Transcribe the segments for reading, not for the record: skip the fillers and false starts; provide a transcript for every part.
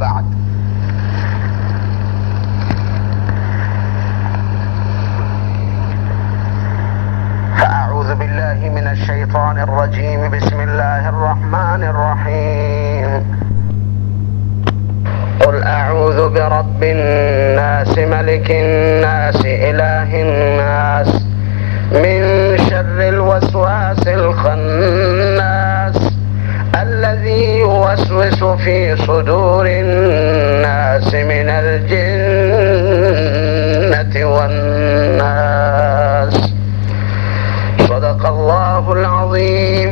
بعد. فأعوذ بالله من الشيطان الرجيم. بسم الله الرحمن الرحيم. قل أعوذ برب الناس ملك الناس إله الناس من شر الوسواس الخناس الذي يوسوس في صدور الناس من الجنة والناس. صدق الله العظيم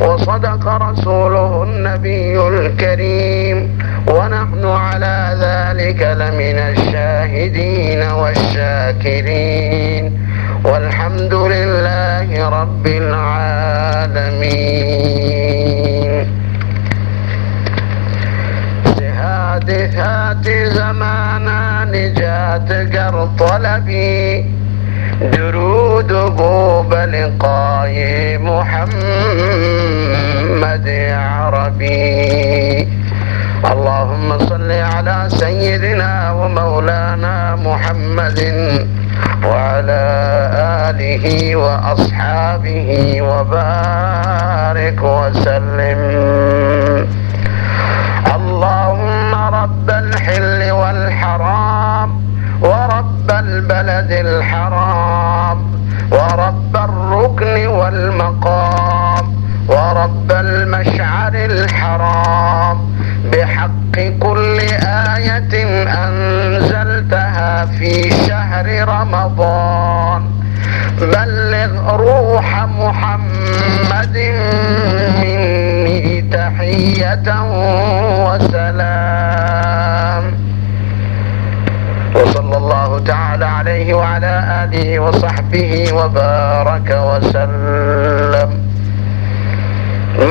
وصدق رسوله النبي الكريم، ونحن على ذلك لمن الشاهدين والشاكرين، والحمد لله رب العالمين. حادثات زمانا نجات گر طلبي درود قوب لقاء محمد عربي. اللهم صل على سيدنا ومولانا محمد وعلى آله وأصحابه وبارك وسلم. اللهم رب الحل والحرام ورب البلد الحرام ورب الركن والمقام ورب المشعر الحرام، بحق كل آية أنزلتها في شهر رمضان بلغ روح محمد مني تحية وسلام. وصلى الله تعالى عليه وعلى آله وصحبه وبارك وسلم.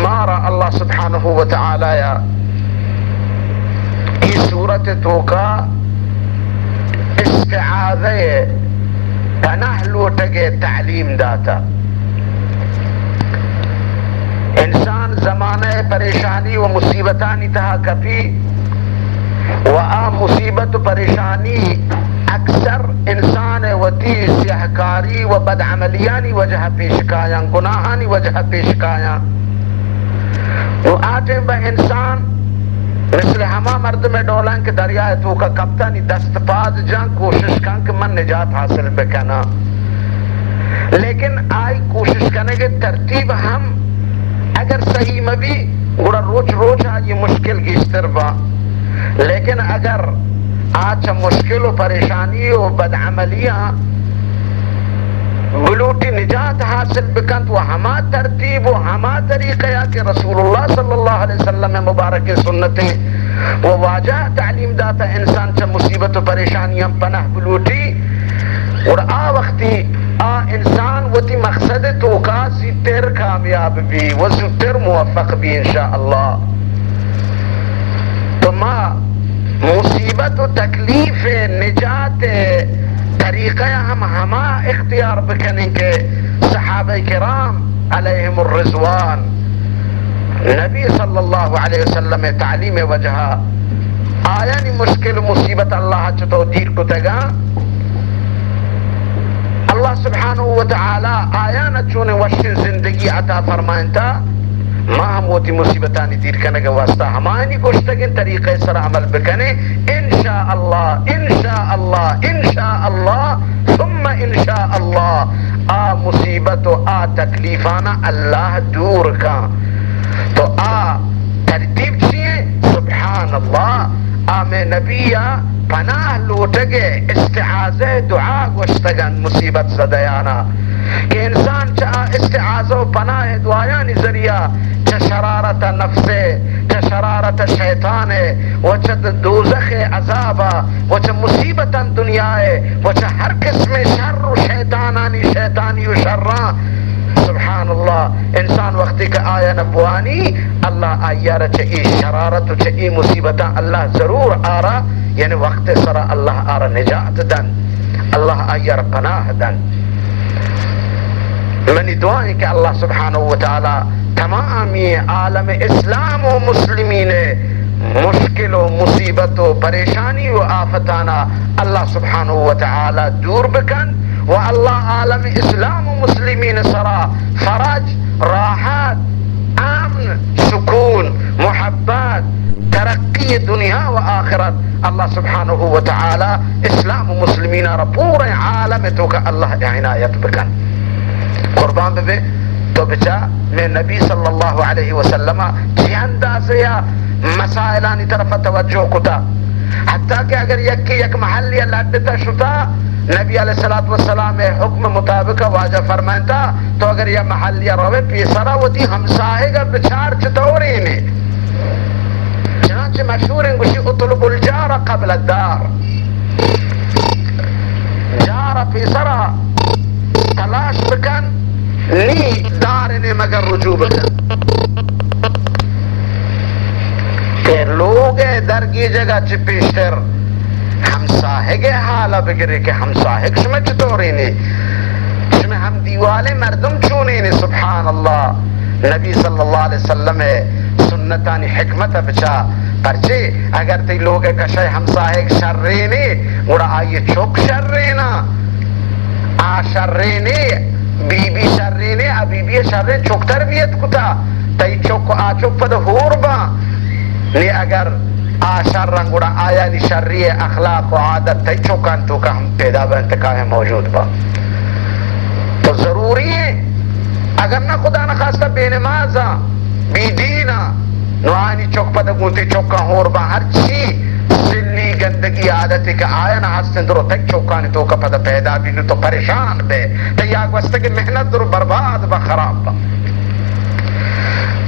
مارا اللہ سبحانہ وتعالی یا اس صورت تو کا استعاذہ پناہ لوٹگے تعلیم داتا. انسان زمانہ پریشانی و مصیبتانی تہا کپی و آ مصیبت و پریشانی اکثر انسان وتی سیاہکاری و بدعملیانی وجہ پیش کایا، گناہانی وجہ پیش کایا. وہ آتے با انسان مثل ہما مرد میں ڈولان کے دریائے تو کا کپتانی دست پاز جان کوشش کن کہ من نجات حاصل بکنا، لیکن آئی کوشش کرنے کے ترتیب ہم اگر صحیح مبی گوڑا روچ روچ یہ مشکل گیشتر با، لیکن اگر آج مشکل و پریشانی و بدعملیاں بلوٹی نجات حاصل بکند و ہما ترتیب و ہما طریقہ کہ رسول اللہ صلی اللہ علیہ وسلم مبارک سنتیں وہ واجہ تعلیم داتا انسان چا مصیبت و پریشانیاں پناہ بلوٹی اور آ وقتی آ انسان وہ تی مقصد تو کا سی تیر کامیاب بھی وہ سی تیر موفق بھی انشاءاللہ. تو ما مصیبت و تکلیف نجات طریقہ ہم ہما اختیار بکنیں کہ صحابہ کرام علیہم الرضوان نبی صلی اللہ علیہ وسلم تعلیم وجہ آیانی مشکل مصیبت اللہ چطو دیر کو تگا اللہ سبحانہ وتعالی آیانا چون وشن زندگی عطا فرمائن تا ما ہم وہ تی مصیبتانی دیر کرنے کے واسطہ ہمانی گوشتگن طریقہ سر عمل بکنے انشاءاللہ انشاءاللہ انشاءاللہ ثم انشاءاللہ. آ مصیبت و آ تکلیفانا اللہ دور کا تو آ ترتیب چیئے سبحان اللہ. میں نبیہ پناہ لوٹگے استعاذہ دعا گوشتگن مصیبت صدیانا کہ انسان چاہ استعاذہ و پناہ دعایانی ذریعہ چا شرارت نفس چا شرارت شیطان و چا دوزخ عذابا و چا مصیبت دنیا و چا ہر قسم شر و شیطانی و شران سبحان اللہ. انسان وقتی کا آیا نبوانی اللہ آیا را چا ای شرارت و چا ای مصیبتاں اللہ ضرور آرا یعنی وقت سرا اللہ آرا نجات دن، اللہ آیا را پناہ دن. منی دعائیں کہ اللہ سبحانہ وتعالی تمامی عالم اسلام و مسلمین مشکل و مصیبت و پریشانی و آفتانا اللہ سبحانہ وتعالی دور بکن و اللہ عالم اسلام و مسلمین سرا فرج، راحت، امن، سکون، محبت، ترقی دنیا و آخرت اللہ سبحانہ وتعالی اسلام و مسلمین را پورے عالم تو کا اللہ عنایت بکن. قربان بے تو بچا میں نبی صلی اللہ علیہ وسلم جی اندازے یا مسائلانی طرف توجہ کتا، حتیٰ کہ اگر یک محلی لڑتا شتا نبی علیہ السلام حکم مطابق واجہ فرمائنتا تو اگر یہ محلی روے پیسرا ہوتی ہمساہے گا بچار چطوری نے. چنانچہ مشہور ہیں گوشی اطلب الجار قبل الدار، جار پیسرا تلاش بکن نی دار نے مگر رجوع بکن. کہ لوگ درگی جگہ چی پیشتر ہمساہے حالا بگرے کہ ہمساہے شما چطوری نے، شما ہم دیوالے مردم چونے نے. سبحان اللہ. نبی صلی اللہ علیہ وسلم سنتانی حکمت بچا پرچے اگر تی لوگ کشے ہمساہے شررینے گوڑا آئیے چوک شررینا آ شررینے بی بی شررینے آ بی بی شررین چوک تربیت کتا تی چوک آ چوک پد ہور با نی اگر آشر رنگوڑا آیا نی شرری اخلاق و عادت تی چوکان تو کا ہم پیدا با انتقام موجود با. تو ضروری ہے اگر نہ خدا نہ خواستہ بے نمازا بی دینا نو آنی چوک پا دگونتی چوکا ہور با ہر چی سلی گندگی عادتی کہ آیا نہ ہستن درو تک چوکانی تو کا پا پیدا بھی نو تو پریشان بے تی آگ وستا کہ محنت درو برباد با خراب با.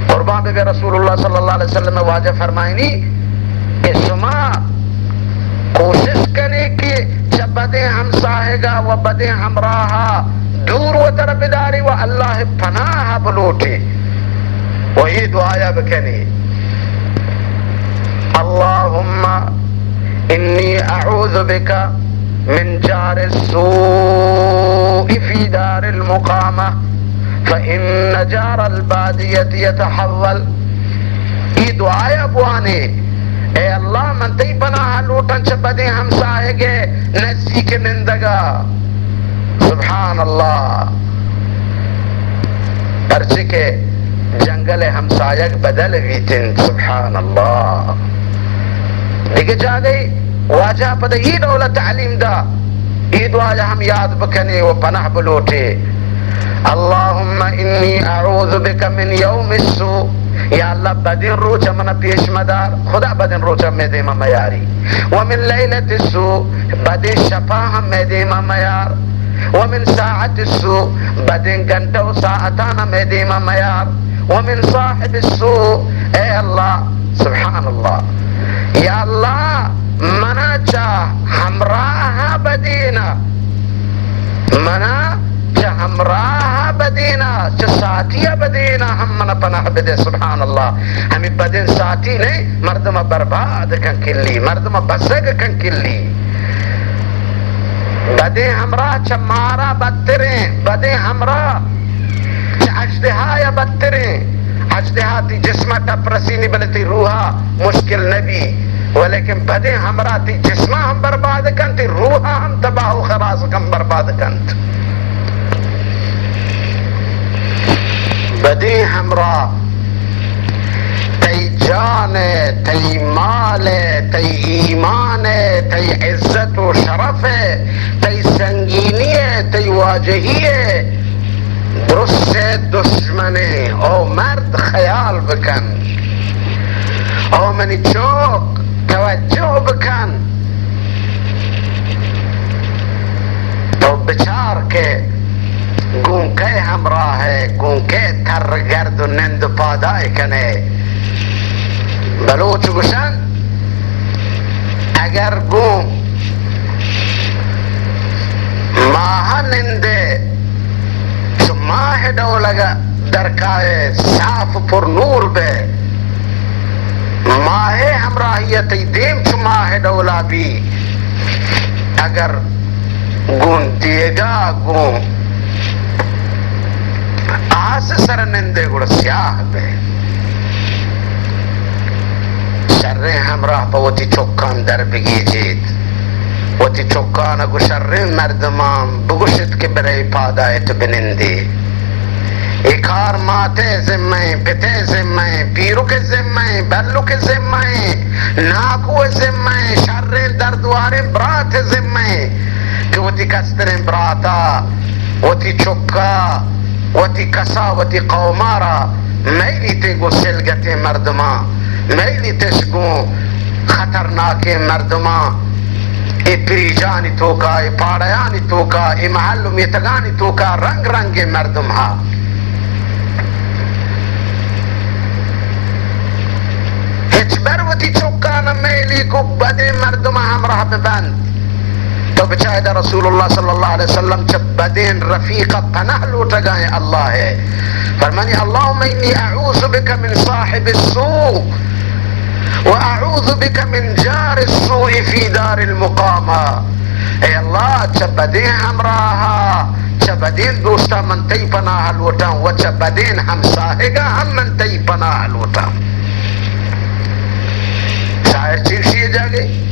قربان بے رسول اللہ صلی اللہ علیہ وسلم واجہ فرمائنی کہ شما کوشش کرے کہ جب بدے ہمساہے گا و بدے ہمراہا دور و طرف داری و اللہ پناہ بلوٹے. وہی دعایا بکنی اللہم انی اعوذ بکا من جار السوء فی دار المقامہ فإن جار البادیت یتحول. ای دعایا بوانے اے اللہ من تی پناہ لوٹن چپدے ہمساہے گے نزدیک نندگا. سبحان اللہ. پرچے کے جنگل ہمسایک بدل ہوئی تن. سبحان اللہ. دیکھے جا گئی واجہ پدہ ای دولت تعلیم دا ای دعا ہم یاد بکنے و پناہ بلوٹے. اللہم انی اعوذ بک من یوم السوء. یا اللہ بدن روچہ منا پیش مدار خدا بدن روچہ میں دیما میاری ومن لیلت السوء بدن شفا ہم میں دیما میار ومن ساعت السوء بدن گھنٹہ و ساعتانا میں دیما میار ومن صاحب السوء. اے اللہ سبحان اللہ. یا اللہ منا چاہ ہمراہ بدینا منا چاہ ہمراہ بدینا چاہ ساتھی بدینا ہم منا پناہ بدے. سبحان اللہ. ہمیں بدن ساتھی نہیں مردم برباد کن کلی مردم بسگ کن کلی. بدے ہمراہ چاہ مارا بدتریں بدے ہمراہ چاہ اجدہا یا بدتریں. اجدہا تی جسمہ ٹپرسی نہیں بلتی روحا مشکل نبی ولیکن بدے ہمراہ تی جسمہ ہم برباد کن تی روحا ہم تباہ و خراس کم برباد کن. بدے ہمراہ تی جان ہے تی مال ہے تی ایمان ہے تی عزت و شرف ہے تی سنگینی ہے تی واجہی ہے درست سے دشمنے. او مرد خیال بکن او منی چوک توجہ بکن. تو بچار کے گونکے ہمراہ ہے گونکے تر گرد و نند پادائی کنے. بلوچ گوشن اگر گون ماہ نندے چو ماہ ڈولگا درکائے صاف پر نور بے ماہ ہمراہیتی دیم چو ماہ ڈولا بھی اگر گون دیگا گون آس سر نندے گوڑا سیاہ بے شر همراه بوتی چکان در بگیجید وتی چکان اگو شر مردمان بگوشت که برای پادایت بنندی ایکار ماتے ذمہ پتے ذمہ پیرو کے ذمہ بلو کے ذمہ ناکو ذمہ شر دردوار برات ذمہ کہ وتی کستر براتا وتی چکا وتی کسا وتی قومارا میلی تے گو سلگت مردما میلی تشگو خطرناک مردما ای پریجانی توکا ای پاڑیانی توکا ای محل میتگانی توکا رنگ رنگ مردم ہا ہچ بروتی چکانا میلی کو بدے مردم ہمراہ ببند تو بچائدہ رسول اللہ صلی اللہ علیہ وسلم چب بدین رفیقہ پناہ لوٹا گئے اللہ ہے فرمانی اللہم انی اعوذ بک من صاحب السوء واعوذ بک من جار السوء فی دار المقامہ اے اللہ چب بدین ہمراہا چب بدین دوستا من تی پناہ لوٹا و چب بدین ہمساہگا ہم من تی پناہ لوٹا شاعر چیشی جا گئی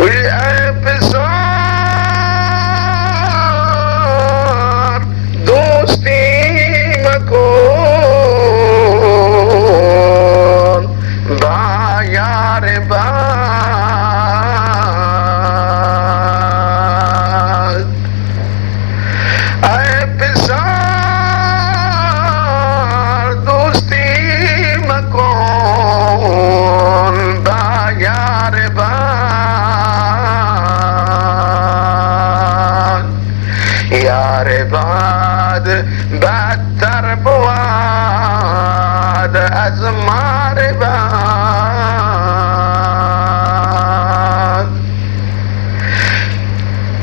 اے پسار دوستی مکون با یار باز اے پسار دوستی مکون با یار باز یار باد بدتر بود از مار باد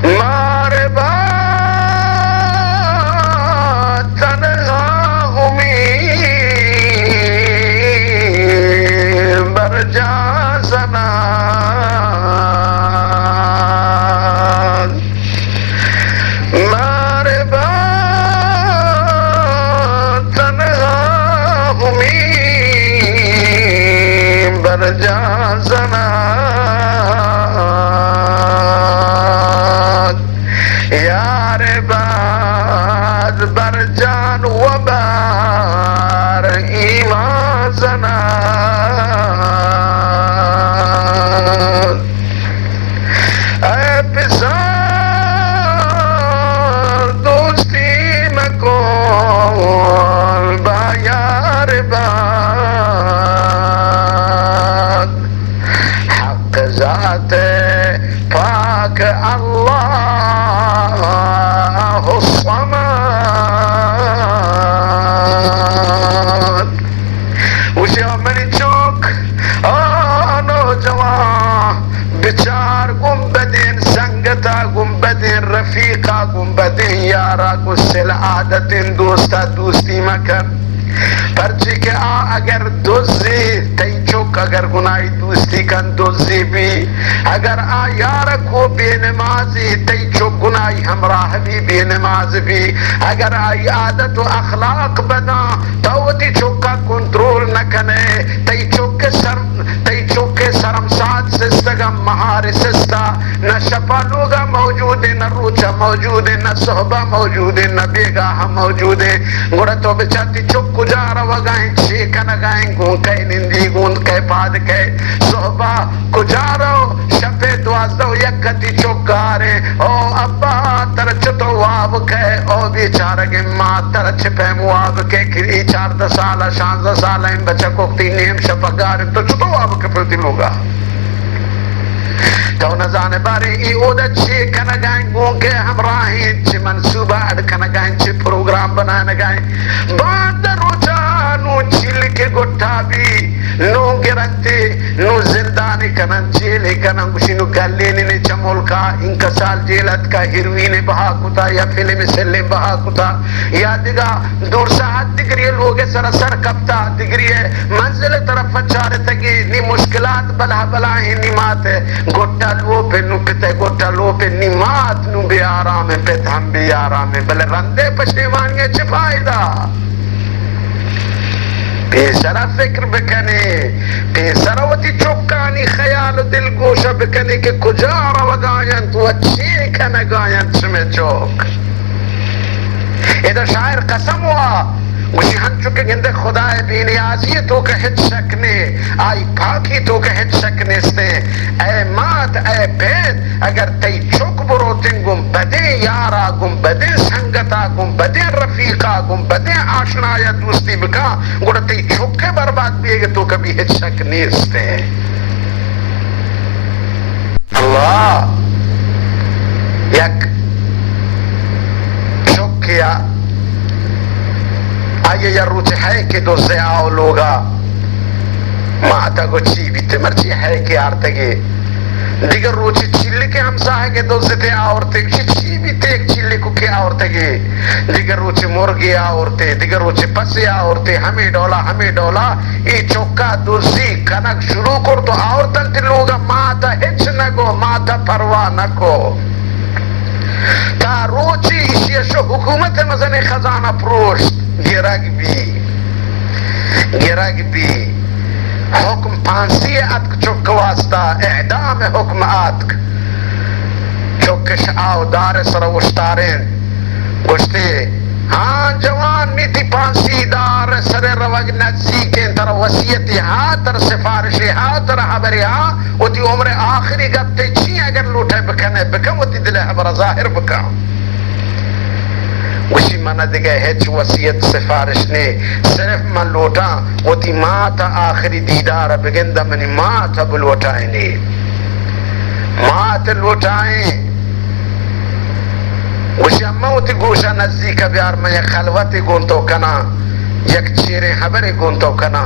مار باد تنها امید بر جا زند یار باد بر جان و بر ایمان زند اے پسر دوستی مکن با یار باد حق ذات پاک اللہ الصمد اسے منی چوک نوجوان بچار گنبدین سنگتا گنبدین رفیقا گنبدین یارا گسل عادتین دوستا دوستی مکن پرچی کہ اگر دوزی تی چوک اگر گناہی دوستی کن دوزی بھی اگر یار کو بے نمازی تی چوک گناہی ہمراہ بھی بے نماز بھی اگر عادت و اخلاق بنا تو تی چوک کا کنٹرول نہ کنے تی چوک سرمساد سستگا مہار سستا نہ شپا لوگا موجود ہے نہ روچا موجود ہے نہ صحبہ موجود ہے نہ بیگاہ موجود ہے گوڑا تو بچاتی چوک کجارا وگائیں چھیکن گائیں گون کئی نندی گون کئی پاد کئی صحبہ کجارا شپے دوازدہ یکتی چوکارے او ابا ترچتو واب کئی او بیچارگی ماں ترچ پہ مواب کئی کری 14 سالہ 16 سالہ ان بچہ کوکتی نیم شپا گارے تو چتو واب کے پرتی لوگا تو نزانے بارے ای اودا چی کنگائیں گون کے ہمراہیں چی منصوبہ اڈ کنگائیں چی پروگرام بنانے گائیں باندر روچا نو چیل کے گٹھا بھی نو گرنتے نو زندانی کنن جیلے کنن کشی نو گلینی نے چمول کا انکسال جیلت کا ہیروین بہا کتا یا فلم سلم بہا کتا یا دیگا دور ساعت دگری لوگے سر کپتا دگری منزل طرف چارے تگی نی مشکلات بلا بلائیں نیمات گٹھا لو پہ نو پتے گٹھا لو پہ نیمات نو بھی آرام پہ ہم بھی آرام بلے رندے پشیوانی چھ فائدہ پیسرا فکر بکنے پیسرا وتی چوکانی خیال دل گوشا بکنے کہ کجا روگاین تو اچھی کنگاین چمیں چوک. ادھا شاعر قسم ہوا مجھے ہن چکے گندے خدا بے نیازی تو کہ ہچ شکنے آئی پاکی تو کہ ہچ شکنے ستے اے مات اے بیت اگر تی چک بروتن گم بدے یارا گم بدے سنگتا گم بدے رفیقا گم بدے آشنا یا دوستی بکا گوڑا تی چک کے برباد بیے گے تو کبھی ہچ شکنے ستے. اللہ یک چک کیا آئیے یا روچ ہے کہ دو سے آؤ لوگا ماتا کو چی بیتے مرچی ہے کہ آرتگے دیگر روچ چلی کے ہمسا ہے کہ دو سے تے آورتے چی بیتے ایک چلی کو کے آورتگے دیگر روچ مرگی آورتے دیگر روچ پسے آورتے ہمیں ڈولا ای چوکا دوسری کنک شروع کر تو آورتن تے لوگا ماتا ہچ نگو ماتا پرواہ نکو تا روچی اشیشو حکومت مزن خزانہ پروشت گرگ بھی حکم پانسی اتک چک واسطہ اعدام حکم اتک چکش آو دار سر وشتارین گوشتے ہاں جوان نیتی پانسی دار سر روگ نزدیک تر وصیتی ہاں تر سفارشی ہاں تر حبری ہاں وہ تی عمر آخری گبتے چی اگر لوٹے بکنے بکن وہ تی دل حبر ظاہر بکن اسی منہ دیگے ہیچ وسیعت سفارش نے صرف من لوٹا وہ تی ماتا آخری دیدار بگندہ منی ماتا بلوٹائیں نے ماتا لوٹائیں اسی اما وہ تی گوشا نزدیک بیار میں یک خلوتی گونتو کنا یک چیرے حبری گونتو کنا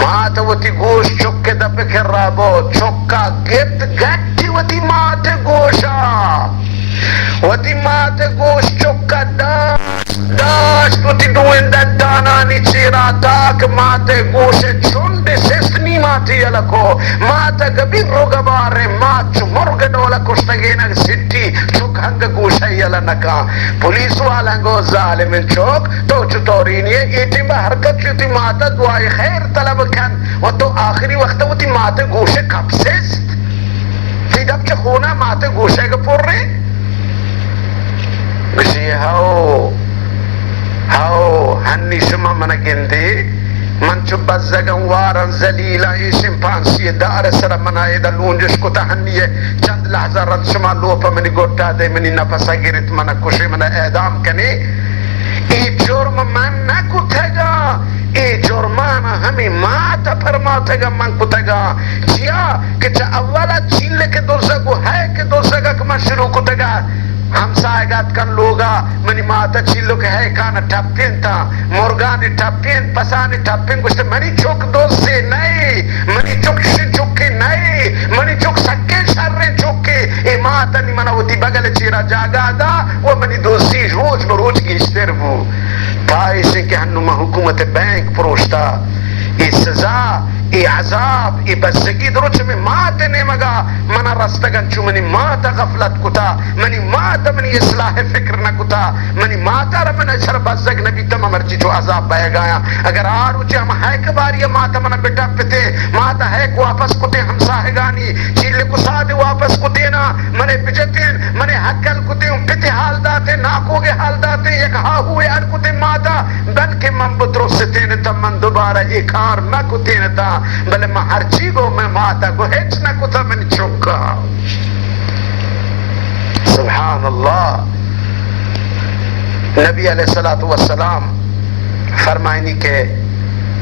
ماتا وہ تی گوش چکے دب کر رابو چکا گت گٹی وہ تی ماتا گوشا وتی مات گوش چکا داشت وتی دوئندہ دانانی چیرا تاک مات گوش چند سسنی ماتی علکو مات گبی روگبارے مات چو مرگ ڈولا کشتگینگ سٹی چک ہنگ گوشی علنکا پولیس والنگو ظالم چوک تو چطورینی ہے ایٹی با حرکت چوتی ماتا دعائی خیر طلب کن و تو آخری وقت وتی مات گوش کب سست تی دب چو خونا مات گوشے گا پور رہے گوشی ہاو ہنی شما من گندے من چو بزگن وارن زلیلہ ایشن پانسی دار سر من آئیدہ لونجش کتا ہنی ہے چند لحظہ رد شما لوپا منی گوٹا دے منی نفسا گرت من کشی من اعدام کنے ای جرم من نکتے گا ای جرمانا ہمیں ماتا فرماتے گا من کتے گا چیا کہ چا اولا چیلے کے دوسرگو ہے کہ دوسرگا کما شروع کتے گا ہم سائگات کن لوگا منی ماتا چیلو کے ہے کانا ٹپین تا مرگانی ٹپین پسانی ٹپین گوشتے منی چوک دوست سے نئے منی چوک چوکے نئے منی چوک سکے شرے چوکے اے ماتا نی منا ہوتی بگل چیرا جاگا دا وہ منی دوستی روز بروز گیشتر بو پائیسے کہ ہنما حکومت بینک پروشتا ای سزا ای عذاب ای بزگی دروچ میں مات نے مگا منا رستگن چو منی ماتا غفلت کتا منی ماتا منی اصلاح فکر نہ کتا منی ماتا رب من شر بزگ نبی تم مرچی جو عذاب بے گایا اگر آرو چے ہم ہے کباری ماتا منا بیٹا پتے ماتا ہے کو واپس کتے ہم ساہگانی چیلے کو ساتھ واپس کتے نا منے بجتین منے حقل کتے ہم پتے حال داتے ناکو گے حال داتے یک ہا ہوئے ار کتے ماتا بلکہ من بدرو ستین تا من دوبارہ اکار نہ کتے تا بلے میں ہر چیزوں میں ماتا کو ہیچ نہ کتا من چکا سبحان اللہ. نبی علیہ السلام فرمائنی کہ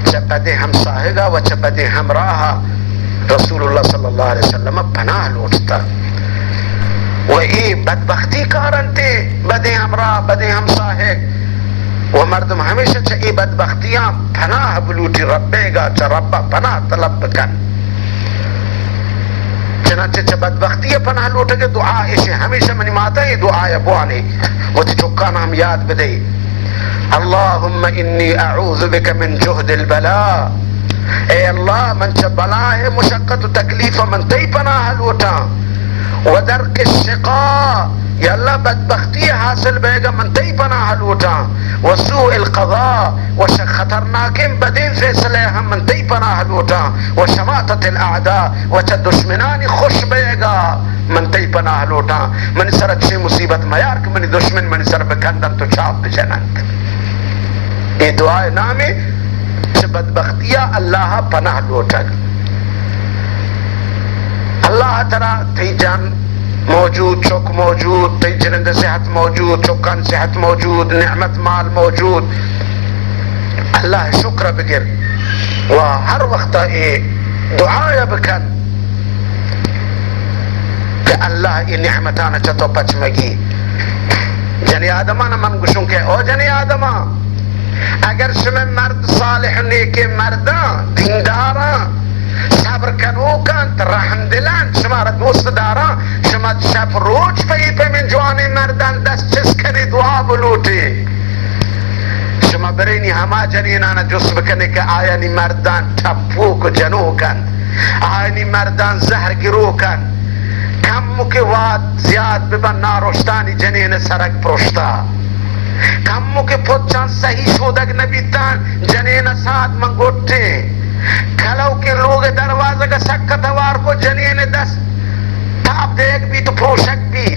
چپدے ہم ساہگا و چپدے ہم راہا رسول اللہ صلی اللہ علیہ وسلم پناہ لوٹتا و ای بدبختی کارنتے بدے ہم راہ بدے ہم ساہگ وہ مردم ہمیشہ چاہیے بدبختیاں پناہ بلوٹی ربے گا چا ربا پناہ طلب کن چنانچہ چا بدبختیاں پناہ لوٹے گے دعا اسے ہمیشہ منی ماتا ہے دعا یا بوانے وہ تی چکا نام یاد بدے اللہم انی اعوذ بک من جہد البلاء اے اللہ من چا بلا ہے مشقت و تکلیف من تی پناہ لوٹا ودرک الشقاء یا اللہ بدبختی حاصل بے گا من تی پناہ لوٹا وسوء القضاء خطرناک بدین فیصلے ہم من تی پناہ لوٹا وشماتت الاعداء دشمنانی خوش بے گا من تی پناہ لوٹا من سر اچھی مصیبت میار کہ من دشمن من سر بکندن تو چاپ بجنند. یہ دعائے نامی چھ بدبختیہ اللہ پناہ لوٹا. اللہ تعالی تی جان موجود، چوک موجود، تی جنند صحت موجود، چوکان صحت موجود، نعمت مال موجود. اللہ شکر بگر و ہر وقت دعا بکن کہ اللہ یہ نعمتانا چتو پچ مگی. جنی آدمان من گوشوں کہ او جنی آدما اگر شما مرد صالح نیک مردان دینداران صبر کنوکان رحم دلان شما را دوست داران شما شب روچ پہ من جوانی مردان دست چس کنی دعا بلوٹی. شما برینی ہما جنینانا جس بکنے کہ آیانی مردان ٹپوک جنوکن، آیانی مردان زہر گروکن، کم کے واد زیاد ببن ناروشتانی جنین سرک پروشتا، کم کے پوچھان صحیح شودک نبیتان جنین ساتھ منگوٹے، کھلو کے لوگ دروازہ کا سکتوار کو جنین دست تاب دیکھ بھی تو پروشک بھی،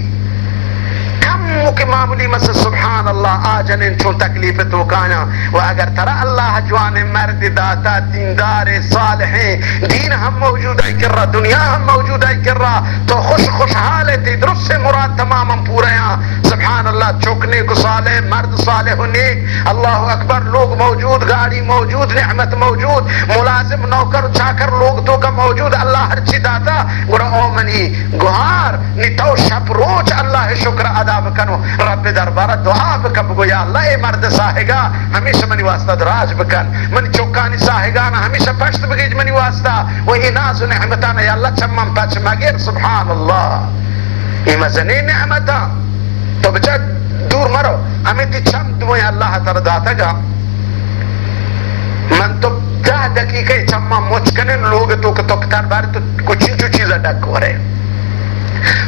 کم کے معمولی مسئلہ سبحان اللہ آجنین چون تکلیف تو کانا. و اگر ترى اللہ جوان مرد داتا دیندار صالحیں دین ہم موجود ہے کر رہا دنیا ہم موجود ہے کر رہا تو خوش حالتی درست سے مراد تماما پورے ہیں. سبحان اللہ چوکنے کو صالح مرد صالح و نیک اللہ اکبر لوگ موجود، گاڑی موجود، نعمت موجود، ملازم نوکر چاکر لوگ تو کا موجود. اللہ ہر چی داتا گرہ اومنی گوھار نیتو شب روچ اللہ شکر ادا بکنو رب دربارہ دعا بکن گو یا اللہ اے مرد ساہگا ہمیشہ منی واسطہ دراج بکن، من چوکانی ساہگانا ہمیشہ پشت بگیج منی واسطہ وہی ناز و نعمتانا یا اللہ چمم پچ مگر. سبحان اللہ یہ مزنی نعمتا تو بچہ دور مرو ہمیں تی چم دموئی اللہ تعالی داتا گا. من تو 10 دقیقہ چمم مچکنے لوگ تو کتر باری تو کچھ چیزا ڈک ہو رہے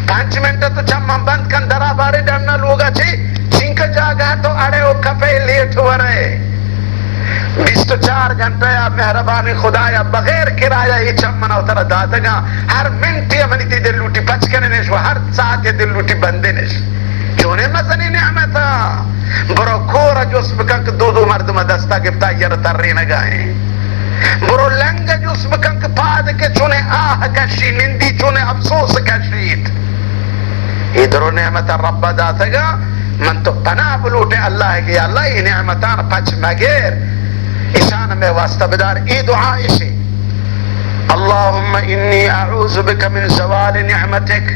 5 منٹ تو چمم بند کن درہ باری ڈرنا لوگا چینک جاگا تو اڑے او کفے لیٹ ہو رہے 24 گھنٹہ یا مہربانی خدا یا بغیر کرایہ یہ چمنا اترا داتا گا. ہر منٹ یا منی تی دل لوٹی پچ کنے نیش و ہر ساتھ یا دل لوٹی بندے نیش چونے مزنی نعمتا. برو کورا جس بکن کہ دو مردم دستا گفتا یر تر نگائیں، برو لنگ جس بکن کہ پاد کے چونے آہ کشی نندی چونے افسوس کشید. ادھرو نعمت رب داتا گا من تو پناہ بلوٹے اللہ ہے کہ اللہ یہ نعمتان پچ مگر اشان میں واسطہ بدار. ای دعا اسی اللہم انی اعوذ بک من زوال نعمتک.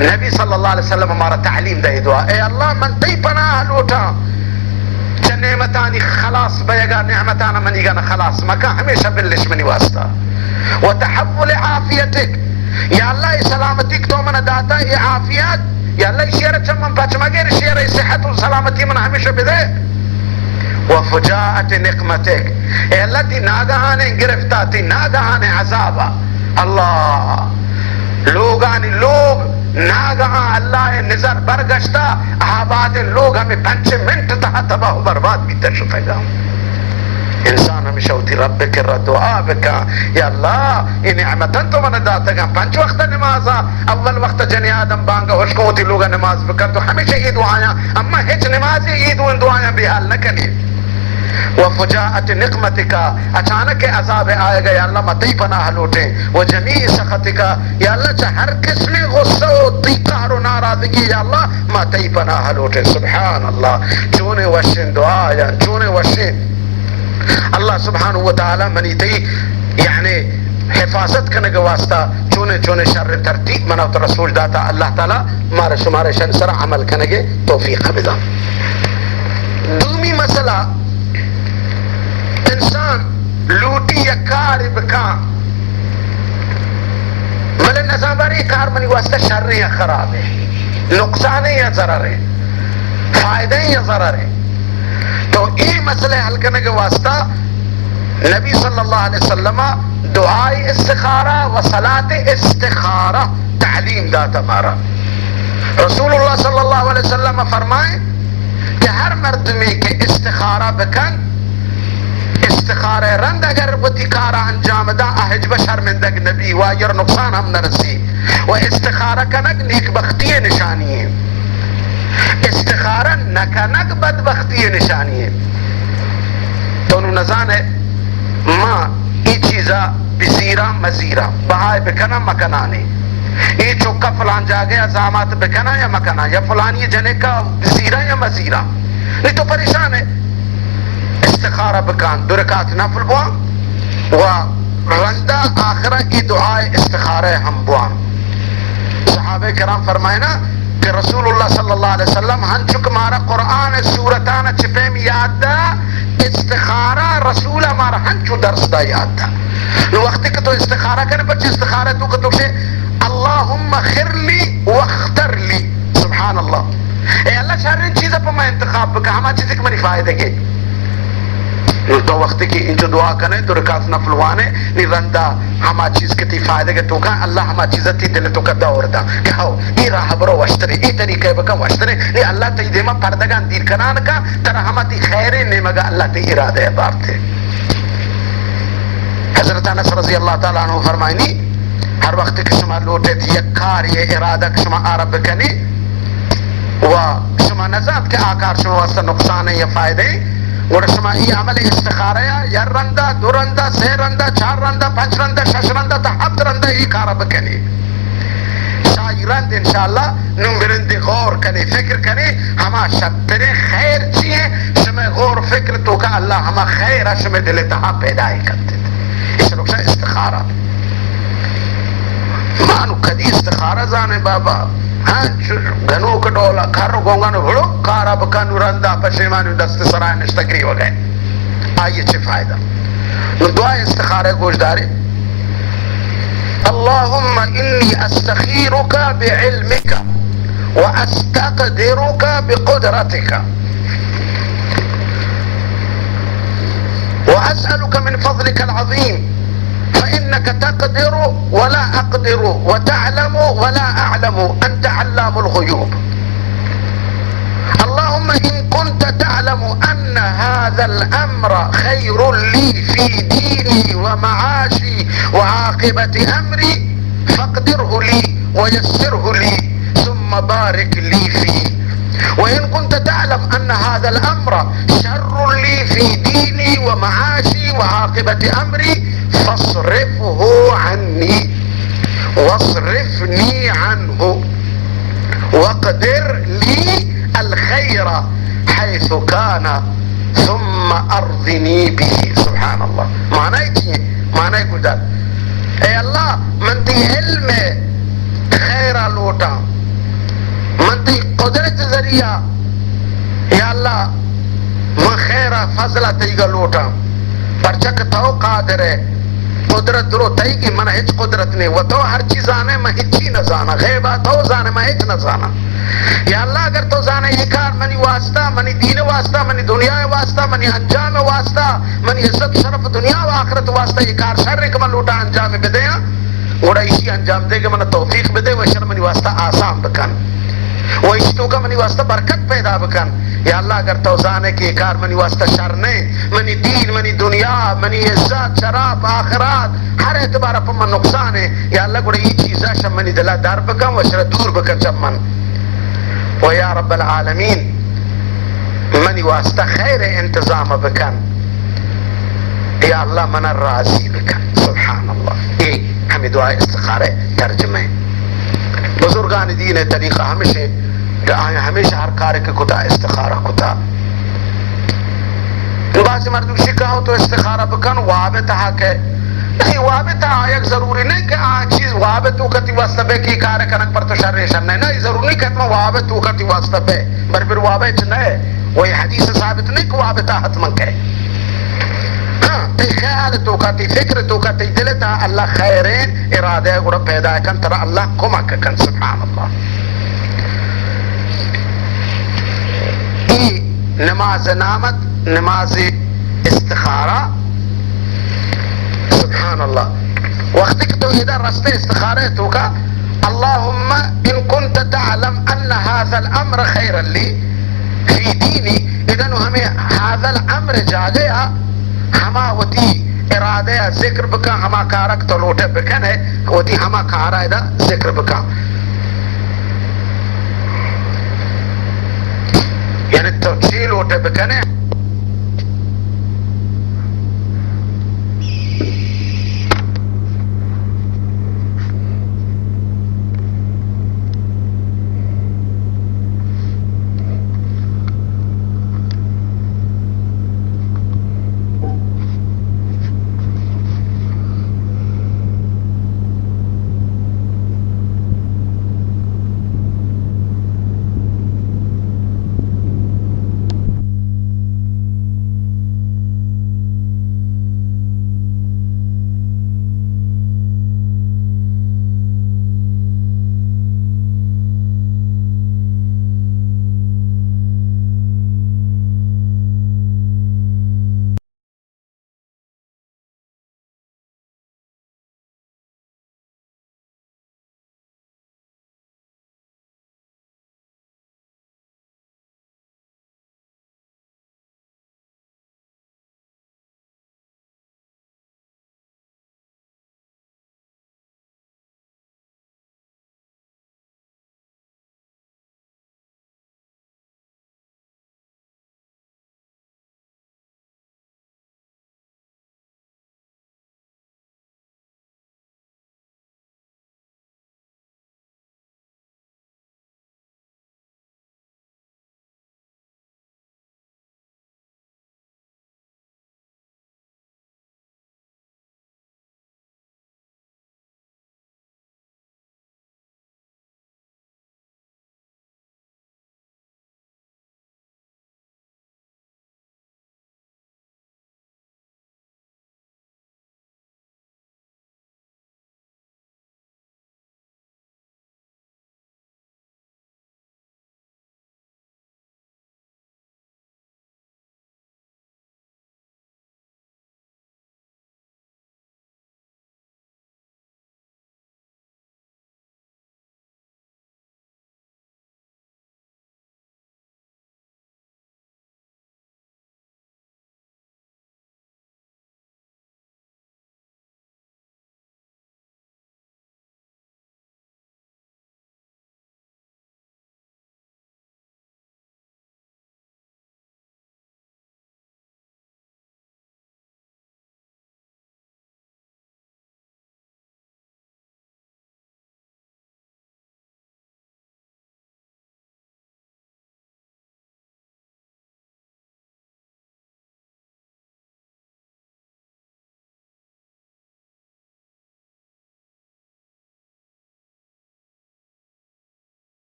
نبی صلی اللہ علیہ وسلم ہمارا تعلیم دے دعا اے اللہ من تی پناہ لوٹا چا نعمتانی خلاص بیگا نعمتانا منی گانا خلاص مکا ہمیشہ بلش منی واسطہ. و تحول عافیتک یا اللہ سلامتی تو من داتا یہ عافیت یا اللہ شیرہ چمم پچ مگر شیرہ صحت و سلامتی من ہمیشہ بدے. وفجاءت نقمتک اے اللہ تی ناگہانے گرفتاتی ناگہانے عذابا. اللہ لوگانی لوگ ناگہاں اللہ نظر برگشتا آباد لوگ ہمیں 5 منٹ تہا تباہ و برباد بھی تشفے گا. انسان ہمیشہ ہوتی رب کر رہا دعا بکا یا اللہ یہ نعمتن تو من داتا گا 5 وقت نمازا اول وقت جنی آدم بانگا ہوشکو ہوتی لوگا نماز بکر تو ہمیشہ یہ دعایاں اما ہیچ نمازی یہ دعایاں بھی حال نہ کنی. وفجاءت نقمتکا اچانک عذاب آئے گا یا اللہ متی پناہ لوٹے. وجمیع سخطکا یا اللہ چاہ ہر قسم غصہ و تیقار و ناراضگی یا اللہ متی پناہ لوٹے. سبحان اللہ چونے وشن دعا یا چونے وشن اللہ سبحانہ وتعالی منی تی یعنی حفاظت کرنے کے واسطہ چونے شر ترتیب مناوت رسول داتا. اللہ تعالی مارے شمارے شن سر عمل کرنے کے توفیق بدا. دومی مسئلہ انسان لوٹی یا کاری بکان ملے نظاماری کار منی واسطہ شر یا خراب ہے، نقصان یا ضرر ہے، فائدہ یا ضرر ہے. تو یہ مسئلہ حل کرنے کے واسطہ نبی صلی اللہ علیہ وسلم دعائی استخارہ و صلاة استخارہ تعلیم داتا مارا. رسول اللہ صلی اللہ علیہ وسلم فرمائے کہ ہر مرد میں کہ استخارہ بکن، استخارہ رند اگر وتی کارا انجام دا احج بشرمندگ نبی و اگر نقصان ہم نرسی، و استخارہ کنگ نیک بختی نشانی ہے، استخارہ نکنگ بدبختی نشانی ہے. تو انہوں نظان ہے ماں ای چیزا بزیرہ مزیرہ بہائے بکنا مکنانے، ای چوکا فلان جاگے ازامات بکنا یا مکنا، یا فلانی جنے کا بزیرہ یا مزیرہ، نہیں تو پریشان ہے. استخارہ بکان 2 رکعت نفل بوان و رندہ آخرہ کی دعائے استخارہ ہم بوان. صحابہ کرام فرمائے نا کہ رسول اللہ صلی اللہ علیہ وسلم ہنچک مارا قرآن سورتانا چپے میں یاد دا، استخارہ رسول ہمارا ہنچو درس دا یاد دا. وقت کہ تو استخارہ کرنے بچے استخارہ تو کہ تو سے اللہم خر لی واختر لی. سبحان اللہ، اے اللہ شہرین چیزیں پہ میں انتخاب بکا ہما چیزیں کہ میری فائدہ گے. تو وقت کی انچو دعا کرنے 2 رکعت نفلوانے نی رندہ ہما چیز کتی فائدہ کے تو کہا اللہ ہما چیزہ تی دل تو کدہ اوردہ کہ ہاو ای راہ برو وشترے ای طریقے بکا وشترے نی اللہ تی دیما پردگان دیر کنان کا ترہ ہما تی خیرے نیمگا اللہ تی ارادہ بار تھے. حضرت انس رضی اللہ تعالیٰ عنہ فرمائنی ہر وقت کہ شما لوٹے تھی یک کار یہ ارادہ کہ شما عرب کنی و شما نزاد کے آکار شما واسطہ نقصان ہے یا فائدے اور شما ای عمل استخارہ یا رندہ 2 رندہ 3 رندہ 4 رندہ 5 رندہ 6 رندہ تا 7 رندہ ای کارا بکنی. شاعرند انشاءاللہ نمبرند غور کنی فکر کنی ہما شبترے خیر چیئے شما غور فکر تو کہ اللہ ہما خیر شما دلتہا پیدائی کرتے تھے. اس رکشہ استخارہ مانو کدی استخارہ زانے بابا ہاں گنو کڈولا کارو گونگا نو بڑو کارا بکانو رندہ پشیمانو دست سرائے نشتگری ہو گئے. آئیے چھے فائدہ نو دعا استخارہ گوش دارے اللہم انی استخیرک بعلمک و استقدرک بقدرتک و اسألک من فضلک العظیم فإنك تقدر ولا أقدر وتعلم ولا أعلم أنت علام الغيوب. اللهم إن كنت تعلم أن هذا الأمر خير لي في ديني ومعاشي وعاقبة أمري فاقدره لي ويسره لي ثم بارك لي فيه. وإن كنت تعلم أن هذا الأمر شر لي في ديني ومعاشي وعاقبة أمري فاصرفه عني واصرفني عنه واقدر لي الخير حيث كان ثم أرضني به. سبحان الله. معنی کچھ دار اے اللہ من تی علم خیرہ لوٹا، من تی قدرت ذریعہ یا اللہ من خیرہ فضلہ تیگا لوٹا پرچک تو قادر ہے قدرت درو تئی کی من ہچ قدرت نہیں وہ تو ہر چیز آنے میں ہچی نہ زانا غیبہ تو زانے میں ہچ نہ زانا. یا اللہ اگر تو زانے یہ کار منی واسطہ منی دین واسطہ منی دنیا واسطہ منی انجام واسطہ منی عزت شرف دنیا و آخرت واسطہ یہ کار شر کہ من لوٹا انجام بدیا وڑا اسی انجام دے کہ من توفیق بدے و شر منی واسطہ آسان بکن وہ اس تو کا منی واسطہ برکت پیدا بکن. یا اللہ اگر تو زانے کی کار منی واسطہ شر نہیں منی دین منی دنیا منی عزت شراب آخرات ہر اعتبار پر من نقصان ہے یا اللہ گوڑا یہ چیزا شم منی دلہ دار بکن و شر دور بکن شم من. و یا رب العالمین منی واسطہ خیر انتظام بکن یا اللہ من راضی بکن. سبحان اللہ. یہ ہمیں دعا استخارہ ترجمہ بزرگان دین طریقہ ہمیشہ ہر کار کے کتا استخارہ کتا. بعض مردم شکا ہو تو استخارہ بکن وابت حق ہے نہیں وابت آیک ضروری نہیں کہ چیز وابت تو کتی واسطہ بے کی کار کنک پر تو شر شر نہیں ضروری نہیں کہ میں وابت تو کتی واسطہ بے بر پھر وابت نہیں وہی حدیث ثابت نہیں کہ وابت حتما کہ تی خیال تو کتی فکر تو کتی دلتا اللہ خیرین ارادہ گوڑا پیدا کن ترہ اللہ کمک کن. سبحان اللہ. نماز نامت نماز استخارہ. سبحان اللہ. وقت تو ادھر رستے استخارہ تو کا اللہم ان كنت تعلم ان هذا الامر خيرا لي في ديني، اذا ہمیں هذا الامر جاگیا ہما وتی ارادہ ذکر بکا، ہما کارک تو لوٹے بکنے وتی ہما کارا دا ذکر بکا. یعنی تو چی لوٹے بکنے